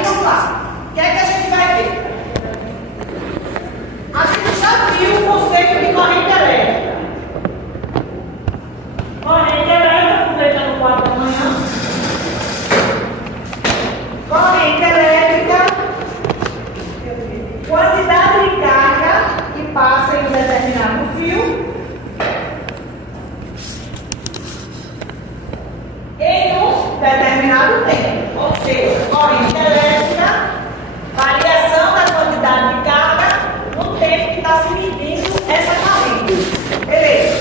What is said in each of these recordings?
Aí vamos lá. O que é que a gente vai ver? A gente já viu o conceito de corrente elétrica. Corrente elétrica, aproveitando o 4 da manhã. Corrente elétrica, quantidade de carga que passa em um determinado fio em um determinado tempo. Ou seja, corrente elétrica, variação da quantidade de carga no tempo que está se medindo essa corrente. Beleza.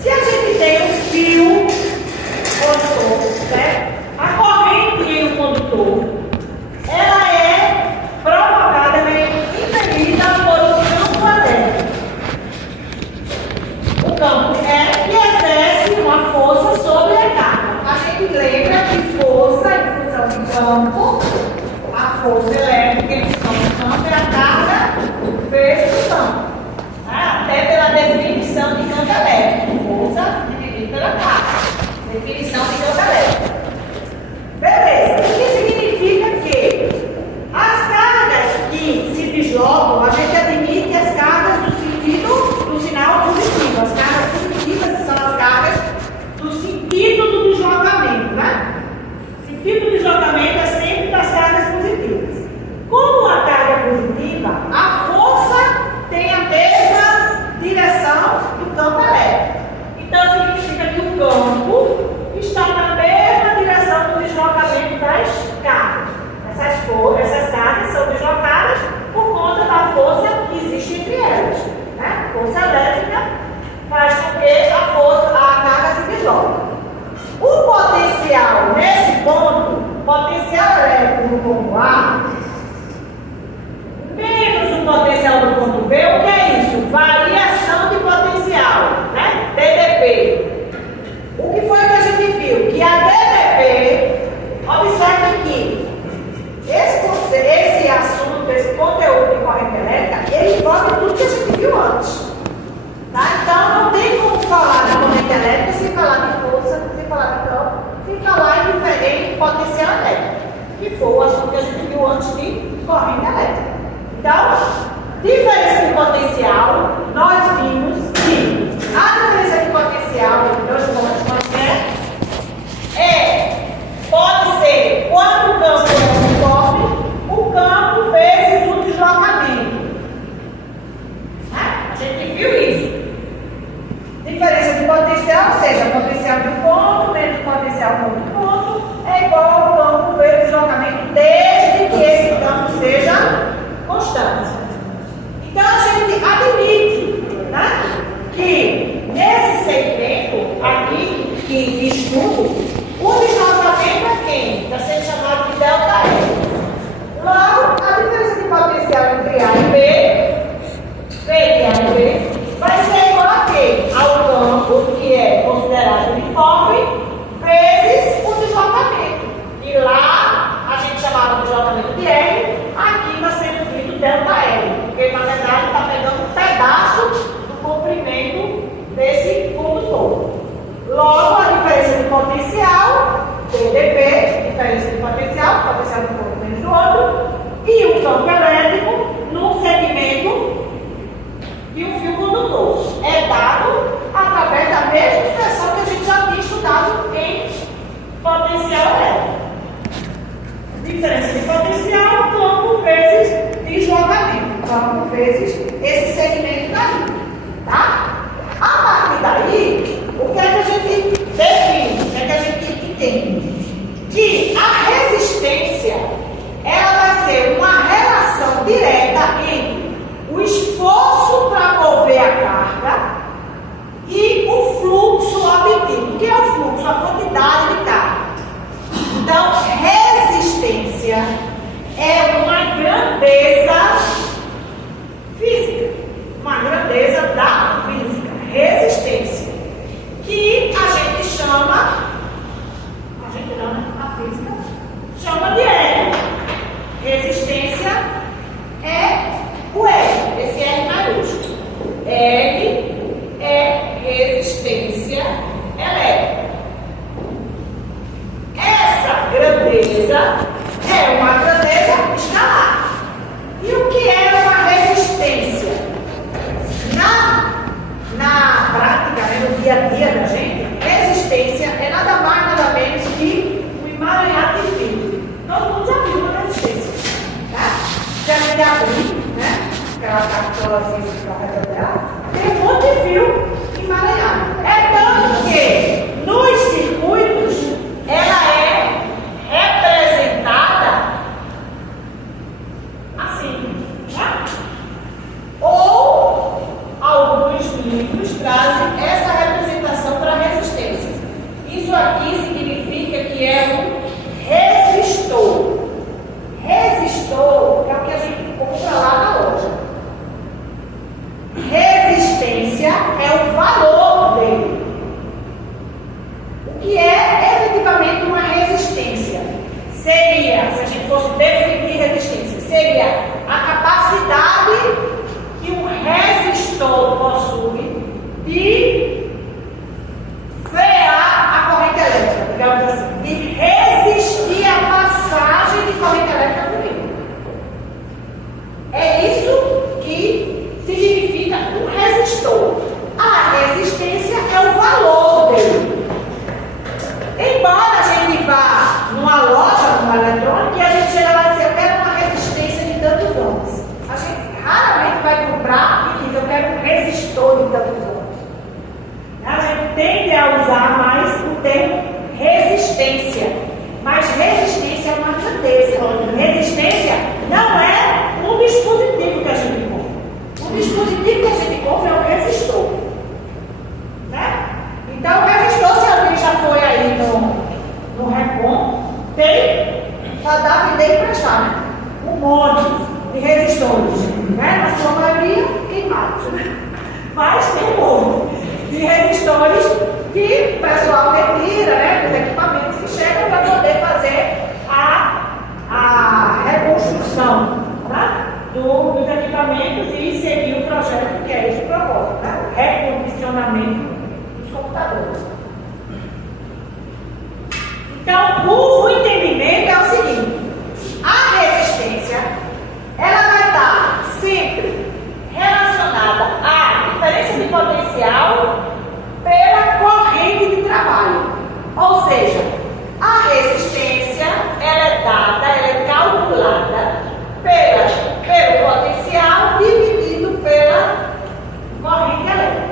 Se a gente tem um fio condutor, certo? A corrente em um condutor, ela é provocada, impelida por um campo elétrico. O campo é que exerce uma força sobre a carga. A gente lembra que força em função de campo, a força elétrica em função do campo é a carga vezes o campo. Até pela definição de campo elétrico. Força dividida pela carga. Definição de campo elétrico. Beleza. O que significa que as cargas que se deslocam, a gente admite as cargas do sentido do sinal positivo. As cargas positivas são as cargas do sentido do deslocamento, né? O sentido do deslocamento é sempre das cargas positivas. Como a carga é positiva, a força tem a mesma direção do campo elétrico. Então significa que o campo está na mesma direção do deslocamento das cargas. Essas cargas são deslocadas por conta da força que existe entre elas. Né? Força elétrica faz com que a carga se desloque. O potencial nesse ponto, potencial elétrico no ponto A, menos o potencial do ponto B, o que é isso? Variação de potencial, né? DDP. O que foi que a gente viu? Que a DDP, observe que esse assunto, esse conteúdo de corrente elétrica, ele envolve tudo que a gente viu antes. Tá? Então não tem como falar de corrente elétrica sem falar de força, sem falar de campo, sem falar em diferente potencial elétrico, que foi o assunto que a gente viu antes de corrente elétrica. Então, diferença de potencial, nós vimos que a diferença de potencial de dois pontos quaisquer pode ser quando o campo é uniforme, o campo vezes o deslocamento. Né? A gente viu isso. Diferença de potencial, ou seja, potencial de um ponto menos potencial de outro ponto, é igual ao campo vezes o deslocamento, desde que esse campo seja constante. Então a gente admite, né, que nesse segmento aqui de estudo, o deslocamento é quem? Está sendo chamado de delta E. Logo, a diferença de potencial entre A e B, V de A e B, vai ser igual a quê? Ao campo, que é considerado uniforme, vezes o deslocamento. E lá a gente chamava de deslocamento de R, aqui está sendo dito delta L, porque na verdade está pegando um pedaço do comprimento desse condutor. Logo, a diferença de potencial, DDP, diferença de potencial de um ponto menos do outro, e o campo elétrico num segmento de um fio condutor. É dado através da mesma expressão que a gente já tinha estudado em potencial elétrico. Diferença de potencial, campo vezes deslocamento. Campo vezes esse segmento daí. Tá? A partir daí, o que é que a gente define? O que é que a gente entende? Que a resistência, ela vai ser uma relação direta entre o esforço para mover a carga e o fluxo obtido. O que é o fluxo? A quantidade de carga. Então, resistência é uma grandeza física, uma grandeza da física, resistência, que a gente chama, a física chama de R. Resistência é o R, esse R maiúsculo. R é resistência elétrica. Essa grandeza é uma grandeza assim para redondear, tem um monte de fio emaranhado. É tanto que nos circuitos ela é representada assim, né? Ou alguns livros trazem essa representação para resistência. Isso aqui significa que é um resistor. Resistor é o que a gente compra lá na loja. Resistência é o valor dele. O que é efetivamente uma resistência? Seria, se a gente fosse definir resistência, seria a capacidade que um resistor possui de frear a corrente elétrica, digamos assim, de resistir à passagem de corrente elétrica por ele. É isso que significa um resistor. A resistência é o valor dele. Embora a gente vá numa loja, numa eletrônica, e a gente chega lá e diz, eu quero uma resistência de tantos ohms. A gente raramente vai comprar e diz, eu quero um resistor de tantos ohms. A gente tende a usar mais o termo resistência. Mas resistência é uma grandeza. Resistência não é um dispositivo que a gente compra. O dispositivo que a gente compra é um resistor. Né? Então, o resistor, se alguém já foi aí no Recon, tem para dar vender e prestar, né? Um monte de resistores. Né? Na sua maioria, queimados. Mas tem um monte de resistores que o pessoal retira, né? Dos equipamentos que chegam para poder fazer a reconstrução, né? Dos equipamentos e seguir o projeto que é esse propósito, né? O recondicionamento dos computadores. Então, o entendimento é o seguinte: a resistência ela vai estar sempre relacionada à diferença de potencial pela corrente de trabalho. Ou seja, a resistência ela é dada, ela é calculada pelo potencial dividido pela corrente elétrica.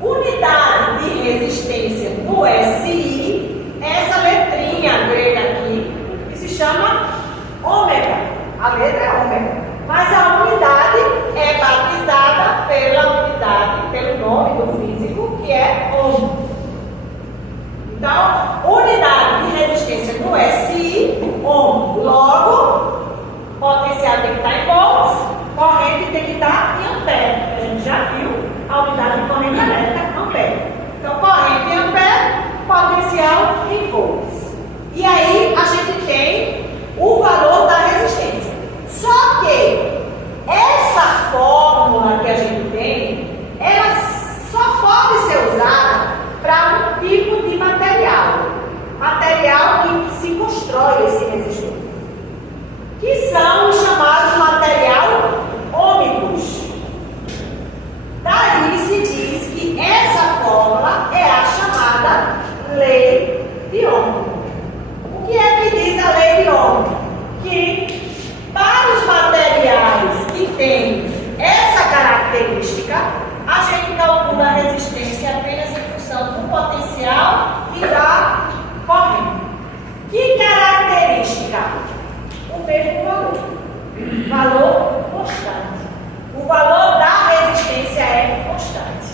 Unidade de resistência no SI, essa letrinha grega aqui, que se chama ômega. A letra é ômega. Mas a unidade é batizada pelo nome do físico, que é ohm. Então, unidade de resistência no SI, ohm. Logo, potencial tem que estar em volts, corrente tem que estar em ampere. A gente já viu a unidade de corrente elétrica, ampere. Então, corrente em ampere, potencial em volts. E aí, a gente tem o valor da resistência. Só que essa fórmula que a gente tem, ela só pode ser usada para um tipo de material em que se constrói esse resistor, que são os chamados material ômicos. Daí se diz que essa fórmula é a chamada lei de Ohm. O que é que diz a lei de Ohm? Que para os materiais que têm essa característica, a gente calcula a resistência apenas em função do potencial e da corrente. Que característica? O mesmo valor. Valor constante. O valor da resistência é constante.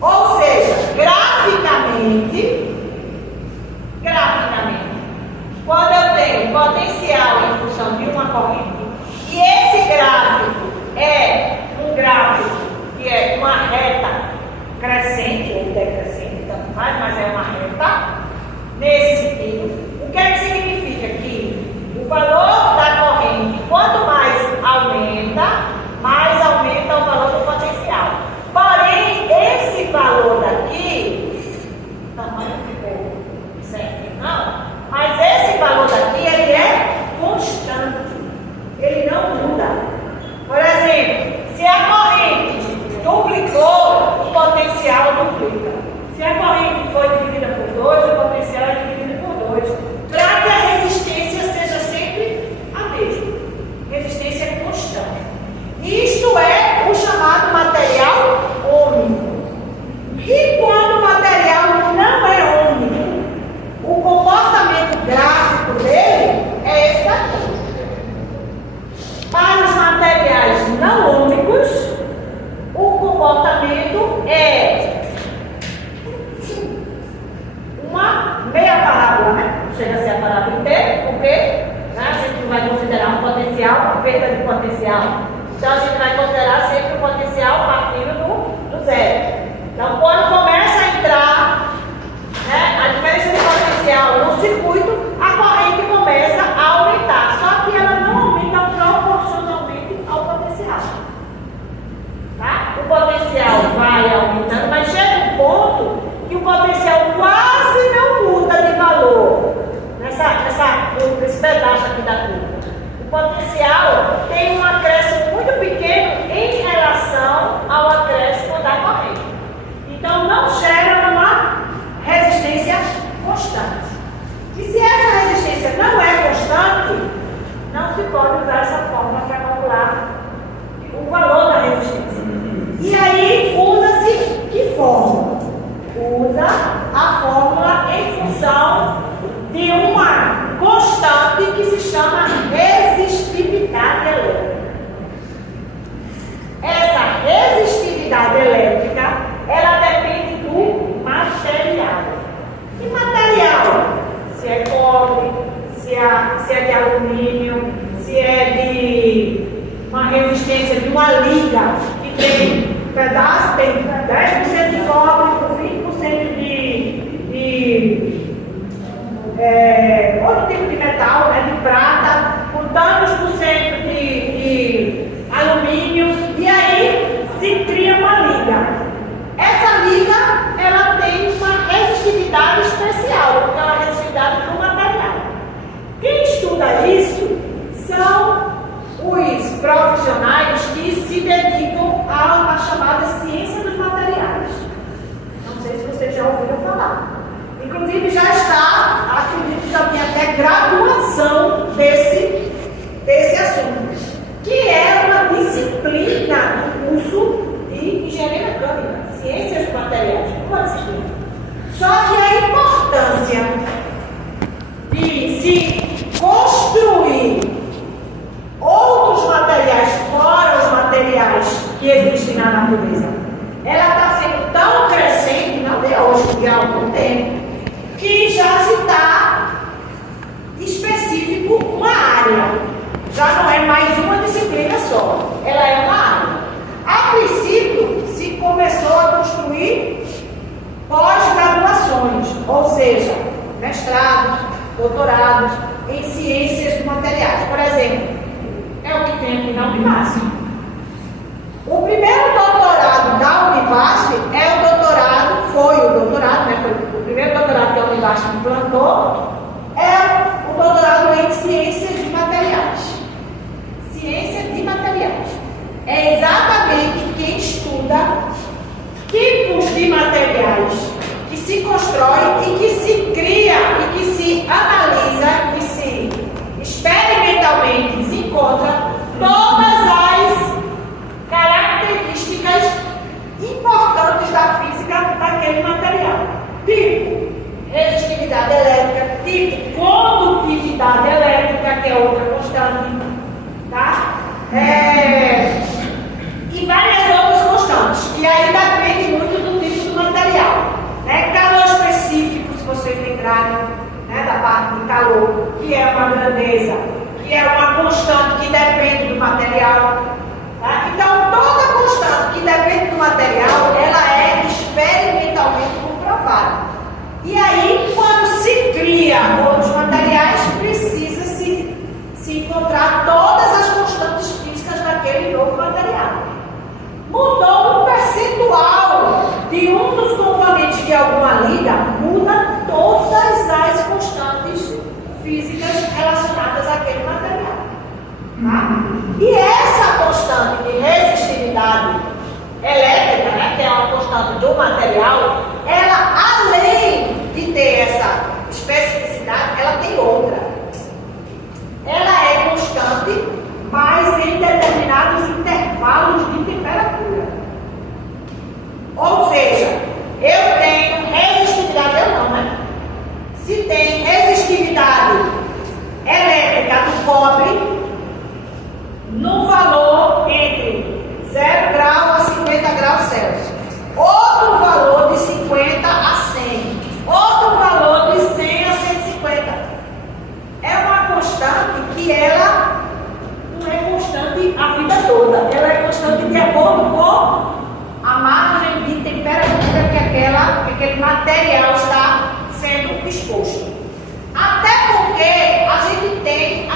Ou seja, graficamente, quando eu tenho potencial em função de uma corrente, e esse gráfico é um gráfico que é uma reta crescente ou decrescente, tanto faz, mas é uma reta, nesse sentido, o que é que significa? Que o valor da corrente, quanto mais aumenta o valor do potencial. Porém, esse valor daqui, o tamanho ficou certo, não? Mas esse valor daqui, ele é constante. Ele não muda. Por exemplo, se a corrente duplicou, o potencial duplica. Se a corrente foi dividida por 2, o potencial é dividido chega a ser a palavra inteira, porque a gente não vai considerar um potencial, uma perda de potencial. Então a gente vai considerar sempre o potencial partindo do zero. Então quando começa a entrar a diferença de potencial no circuito, a corrente começa a aumentar. Só que ela não aumenta proporcionalmente ao potencial. Tá? O potencial vai aumentando, mas chega um ponto que o potencial quase não muda de valor nesse pedaço aqui da curva. O potencial tem um acréscimo muito pequeno em relação ao acréscimo da corrente. Então não gera uma resistência constante. E se essa resistência não é constante, não se pode usar essa fórmula para calcular o valor da resistência. E aí usa-se que fórmula? Usa a fórmula em função de uma constante que se chama resistividade elétrica. Essa resistividade elétrica, ela depende do material. Que material? Se é cobre, se é de alumínio, se é de uma resistência de uma liga que tem pedaço, tem 10% de cobre, 20% de outro tipo de metal, de prata, com tantos por cento de alumínio, e aí se cria uma liga. Essa liga, ela tem uma resistividade especial, porque é uma resistividade do material. Quem estuda isso são os profissionais que se dedicam à chamada ciência dos materiais. Não sei se vocês já ouviram falar. Inclusive já está, acredito que já tem até graduação desse assunto, que é uma disciplina do curso de engenharia mecânica, ciências dos materiais, uma disciplina. Só que a importância de se construir outros materiais fora os materiais que existem na natureza, ela está sendo tão crescente, não de hoje, de há algum tempo, que já se está específico uma área. Já não é mais uma disciplina só, ela é uma área. A princípio, se começou a construir pós-graduações, ou seja, mestrados, doutorados em ciências de materiais. Por exemplo, é o que tem aqui na Univasf. O primeiro doutorado da Univasf foi o primeiro doutorado que a Univasf implantou, é o doutorado em ciências de materiais. Ciência de materiais. É exatamente quem estuda tipos de materiais que se constrói e que se cria e que se analisa, que se experimentalmente se encontra todas as características importantes da física daquele material. Tipo resistividade elétrica, tipo condutividade elétrica, que é outra constante, tá? E várias outras constantes, que aí depende muito do tipo do material. Calor específico, se vocês lembrarem, da parte de calor, que é uma grandeza, que é uma constante que depende do material. Tá? Então, toda constante que depende do material, ela é experimentalmente comprovada. E aí, quando se cria outros materiais, precisa se encontrar todas as constantes físicas daquele novo material. Mudou um percentual de um dos componentes de alguma liga, muda todas as constantes físicas relacionadas àquele material. Tá? E essa constante de resistividade elétrica, que é uma constante do material, ela, além de ter essa especificidade, ela tem outra. Ela é constante, mas em determinados intervalos de temperatura. Ou seja, eu tenho resistividade, se tem resistividade elétrica do cobre, no valor entre 0 grau a 50 graus Celsius. Outro valor de disposto. Até porque a gente tem a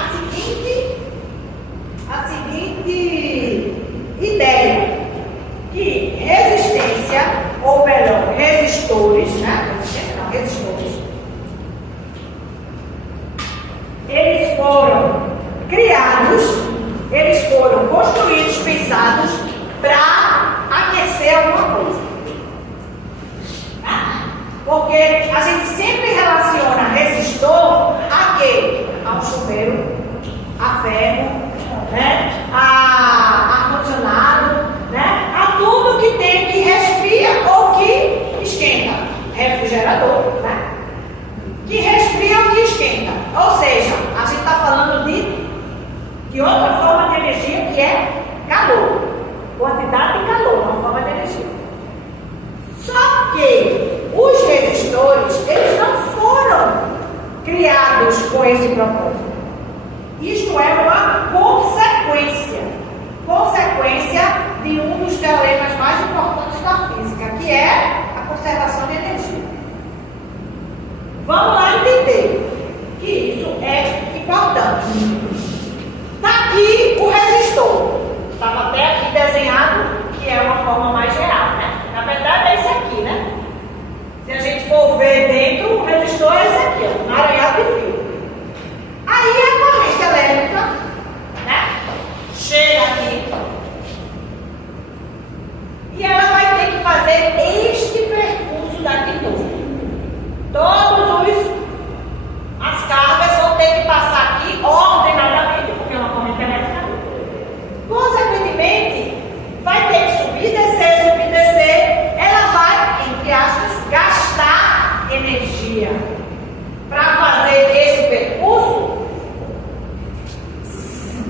seguinte ideia, que resistência, ou melhor, resistores, né? Resistência não, resistores, eles foram criados, eles foram construídos, pensados para aquecer alguma coisa. Porque a gente sempre relaciona resistor a quê? A um chuveiro, a ferro, né? A ar-condicionado, né? A tudo que tem que resfria ou que esquenta. Refrigerador, né? Que resfria ou que esquenta. Ou seja, a gente está falando de outra forma de energia que é calor. Quantidade de calor, uma forma de energia. Só que os resistores, eles não foram criados com esse propósito. Isto é uma consequência de um dos teoremas mais importantes da física, que é a conservação de energia. Vamos lá entender que isso é importante. Está aqui o resistor. Estava até aqui desenhado, que é uma forma mais geral, né? Na verdade é esse aqui, né? Se a gente for ver dentro, o resistor é esse aqui, ó, um arranhado de fio. Aí a corrente elétrica, né? Chega aqui. E ela vai ter que fazer este percurso daqui todo. As cargas vão ter que passar aqui ordenadamente, porque é uma corrente elétrica. Consequentemente, vai ter que subir, descer. Ela vai, entre aspas, gastar energia para fazer esse percurso,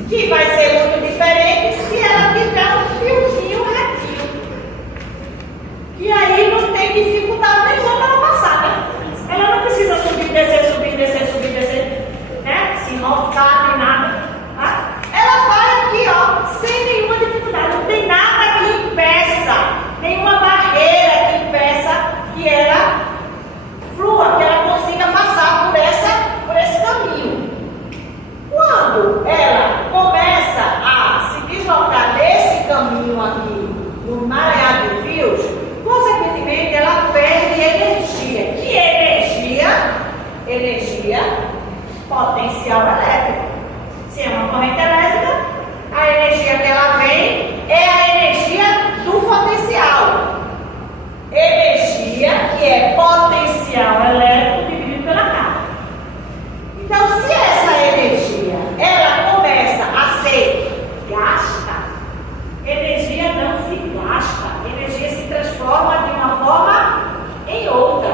que vai ser muito diferente se ela tiver um fiozinho retinho. E aí não tem dificuldade nenhuma para ela passar, né? Ela não precisa subir, descer, né? Se enroscar, nem nada. Tá? Ela vai aqui, ó, sem nenhuma dificuldade. Não tem nada que impeça, nenhuma barreira que impeça que ela flua, que ela consiga passar por esse caminho. Quando ela começa a se deslocar nesse caminho aqui, no emaranhado de fios, consequentemente ela perde energia. Que energia? Energia potencial elétrica. Se é uma corrente elétrica, a energia que ela vem é a energia do potencial. Energia que é potencial elétrico dividido pela carga. Então, se essa energia ela começa a ser gasta, energia não se gasta, energia se transforma de uma forma em outra.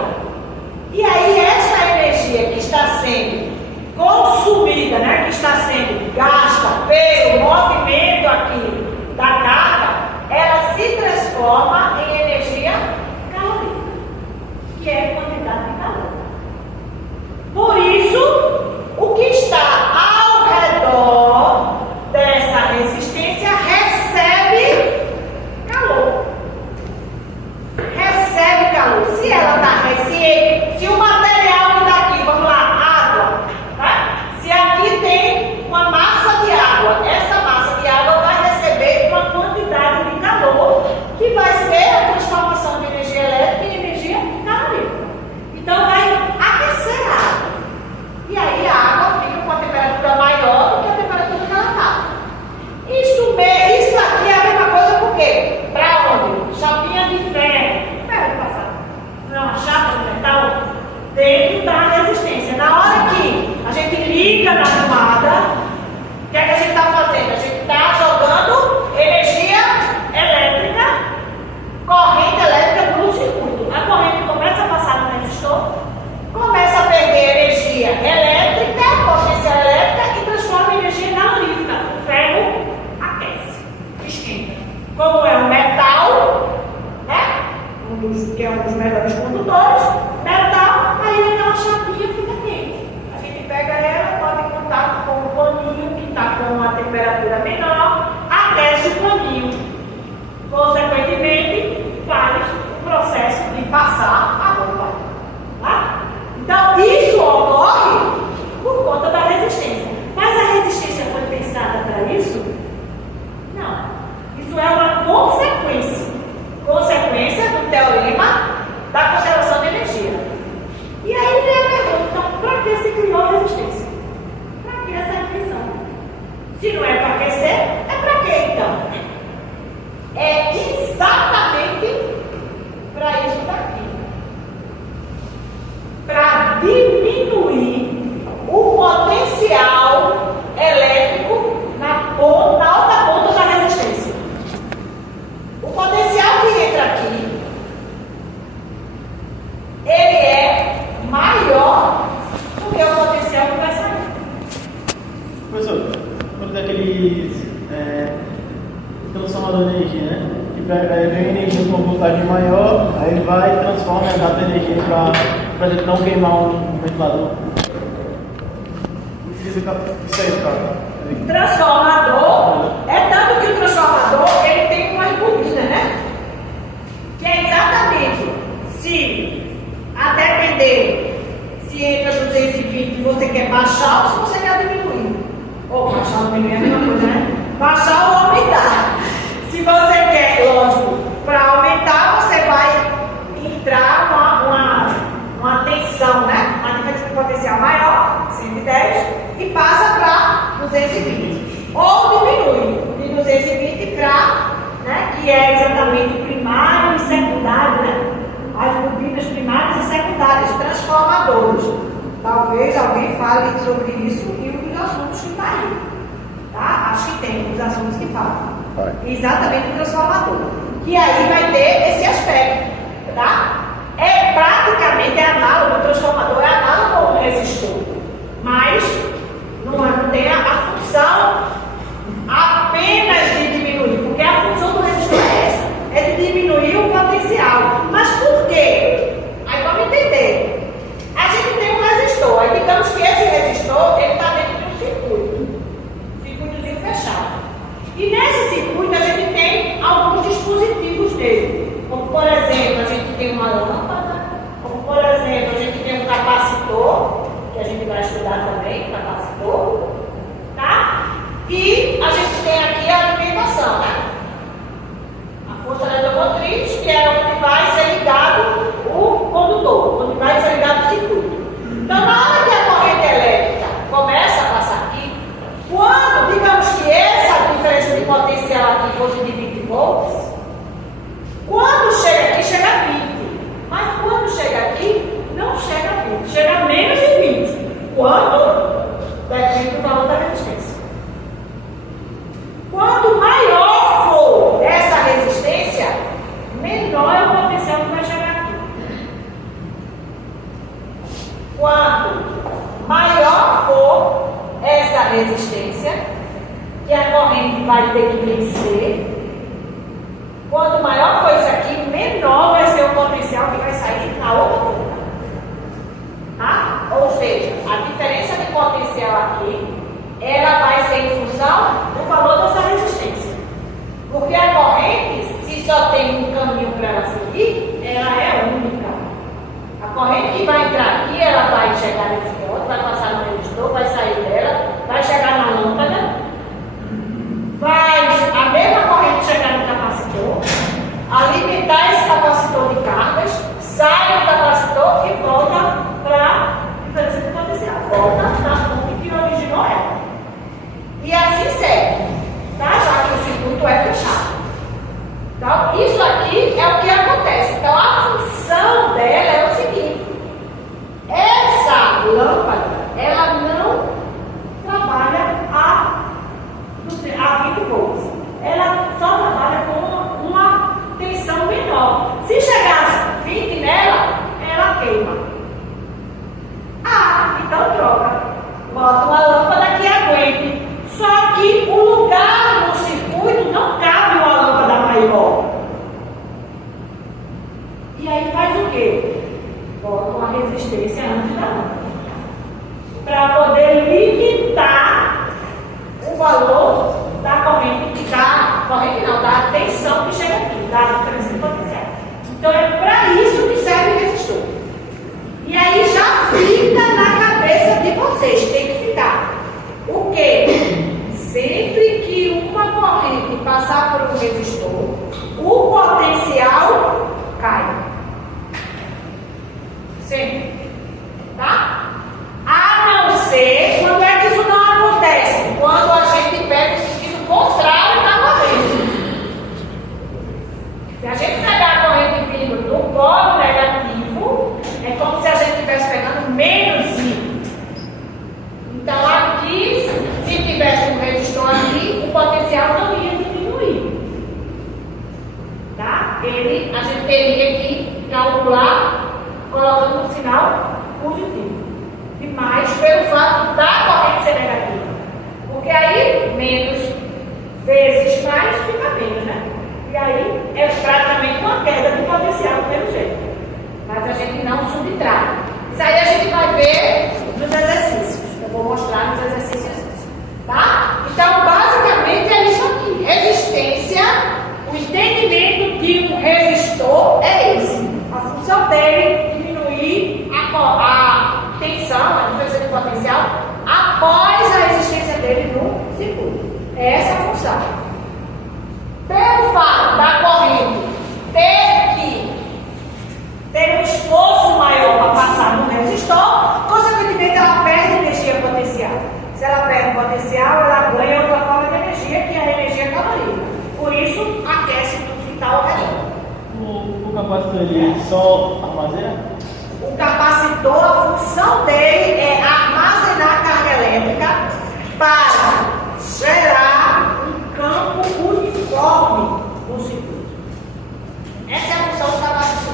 E aí essa energia que está sendo consumida, né, que está sendo gasta pelo movimento aqui da carga, ela se transforma em energia calórica, que é quantidade de calor. Por isso, o que está ao redor dessa resistência recebe calor. Recebe calor. Se ela está se o material que está aqui, vamos lá, água, tá? Se aqui tem uma massa de água, essa massa diminuir o potencial elétrico na outra ponta da resistência. O potencial que entra aqui, ele é maior do que o potencial que vai sair. Professor, quando daqueles transformador de energia, né? Que vem energia com voltagem maior, aí ele vai e transforma a data de energia para não queimar um ventilador. Utiliza isso aí, cara. Transformador, é tanto que o transformador ele tem umas bobinas, né? Que é exatamente se, a depender se entra 220 e você quer baixar ou se você quer diminuir. Ou baixar ou diminuir é a mesma coisa, né? Baixar ou aumentar. Se você quer, lógico, para aumentar, você vai entrar uma tensão, né? Uma diferença de potencial maior, 110, e passa para 220. Ou diminui de 220 para, né? Que é exatamente primário e secundário, né? As bobinas primárias e secundárias, transformadores. Talvez alguém fale sobre isso em um dos assuntos que está aí. Tá? Acho que tem uns assuntos que falam. Exatamente o transformador. Que aí vai ter esse aspecto. Tá? É praticamente análogo, o transformador é análogo ao resistor. Mas não tem a função apenas de diminuir. Porque a função do resistor é essa. É de diminuir o potencial. Mas por quê? Aí vamos entender. A gente tem um resistor. Aí digamos que esse resistor ele está dentro de um circuitozinho fechado. E nesse circuito a gente tem alguns dispositivos dele. Como por exemplo, a gente tem uma lâmpada. Como por exemplo, a gente tem um capacitor, que a gente vai estudar também, capacitor. Tá? E a gente tem aqui a alimentação, né? A força eletromotriz, que é onde vai ser ligado o condutor, onde vai ser ligado o circuito. Então, na hora que a corrente elétrica começa a passar aqui, quando, digamos que essa diferença de potencial aqui fosse de 20 volts, quando chega aqui, chega a 20. Mas quando chega aqui, não chega a 20, chega a menos de 20. Quando? Depende do valor da resistência. Quanto maior for essa resistência, menor é o potencial que vai chegar aqui. Quanto maior for essa resistência, que a corrente vai ter que vencer, quanto maior for isso aqui, menor vai ser o potencial que vai sair na outra ponta. Tá? Ou seja, a diferença de potencial aqui, ela vai ser em função do valor dessa resistência. Porque a corrente, se só tem um caminho para ela seguir, ela é única. A corrente que vai entrar aqui, ela vai chegar nesse ponto, vai passar no resistor, vai sair dela, vai chegar na lâmpada, vai a mesma corrente chegar no capacitor, alimentar esse capacitor de cargas, sai do capacitor e volta para a diferença de potencial. Volta na fonte que originou ela. E assim segue, tá? Já que o circuito é fechado. Então, isso aqui é o que acontece. Então, a função dela é o seguinte: essa lâmpada, ela não trabalha a 20 volts. Ela só trabalha com uma tensão menor. Se chegar a 20 nela, ela queima. Ah, então troca. Bota uma lâmpada que aguente. Só que o lugar no circuito não cabe uma lâmpada maior. E aí faz o quê? Bota uma resistência antes da lâmpada. Para gente teria que calcular colocando um sinal positivo. E mais pelo fato da corrente ser negativa. Porque aí, menos vezes mais fica menos, né? E aí é praticamente uma queda de potencial, pelo jeito. Mas a gente não subtrai. Isso aí a gente vai ver nos exercícios. Eu vou mostrar nos exercícios. Tá? Então, basicamente é isso aqui. Resistência, o entendimento de um resistor é esse. A função dele é diminuir a tensão, a diferença de potencial, após a existência dele no circuito. É essa a função. Pelo fato da corrente ter um esforço maior para passar no resistor, consequentemente ela perde energia potencial. Se ela perde potencial, ela ganha outra forma de energia, que é a energia calórica. Por isso, aquece tudo que está ao redor. O capacitor ele só armazena? O capacitor, a função dele é armazenar carga elétrica para gerar um campo uniforme no circuito. Essa é a função do capacitor.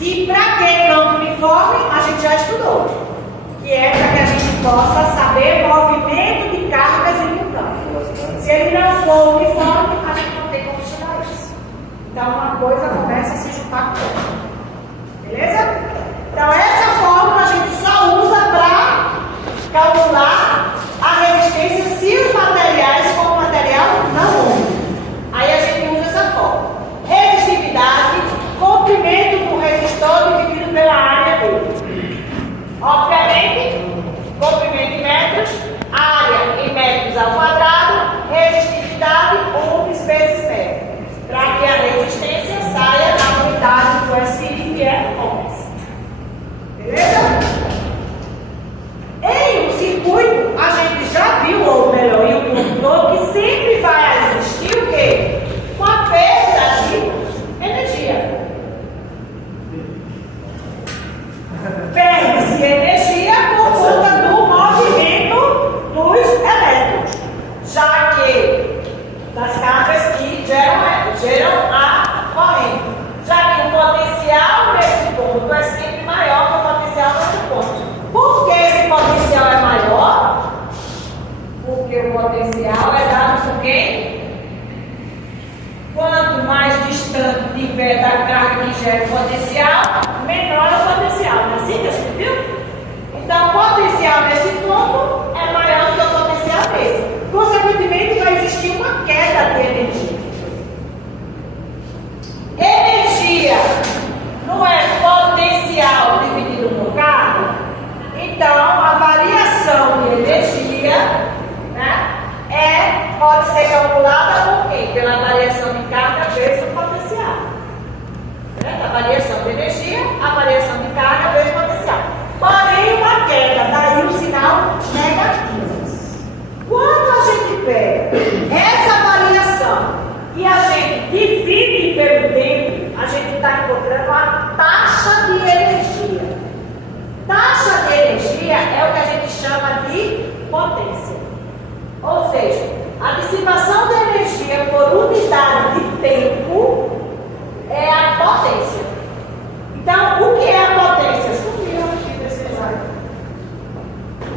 E para que campo uniforme? A gente já estudou. Que é para que a gente possa saber movimento de cargas em um campo. Se ele não for uniforme, a gente não tem como estudar isso. Então uma coisa começa a se juntar com outra. Beleza? Então essa fórmula a gente só usa para calcular a resistência se os materiais for um material não único. Aí a gente usa essa fórmula. Resistividade, comprimento do resistor dividido pela área dele. Obviamente, comprimento em metros, área em metros ao quadrado, resistividade ohms vezes metro. Para que a resistência saia na unidade do SI, que é ohms. Beleza? Em um circuito, a gente já viu, ou melhor, em um condutor, que sempre vai existir o quê? Uma perda de energia. Perde-se energia por conta do movimento dos elétrons, já que das cargas que geram a corrente, já que o potencial nesse ponto é sempre maior que o potencial nesse ponto. Por que esse potencial é maior? Porque o potencial é dado por quem? Quanto mais distante tiver da carga que gera o potencial, menor é o potencial. Não é assim que a gente viu? Então, o potencial nesse ponto é maior do que o potencial nesse. Consequentemente, vai existir uma queda de energia. Energia não é potencial dividido por carga? Então, a variação de energia, né, pode ser calculada por quê? Pela variação de carga vezes o potencial. Certo? A variação de energia, a variação de carga vezes o potencial. Porém, uma queda, daí o sinal negativo. Quando a gente pega essa variação e a gente divide pelo tempo, a gente está encontrando a taxa de energia. Taxa de energia é o que a gente chama de potência. Ou seja, a dissipação de energia por unidade de tempo é a potência. Então, o que é a potência? Sumiu aqui desse slide.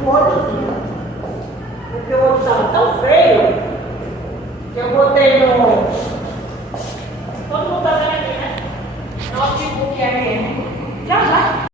O outro dia. Porque o outro estava tão feio que eu botei no. Todo mundo está vendo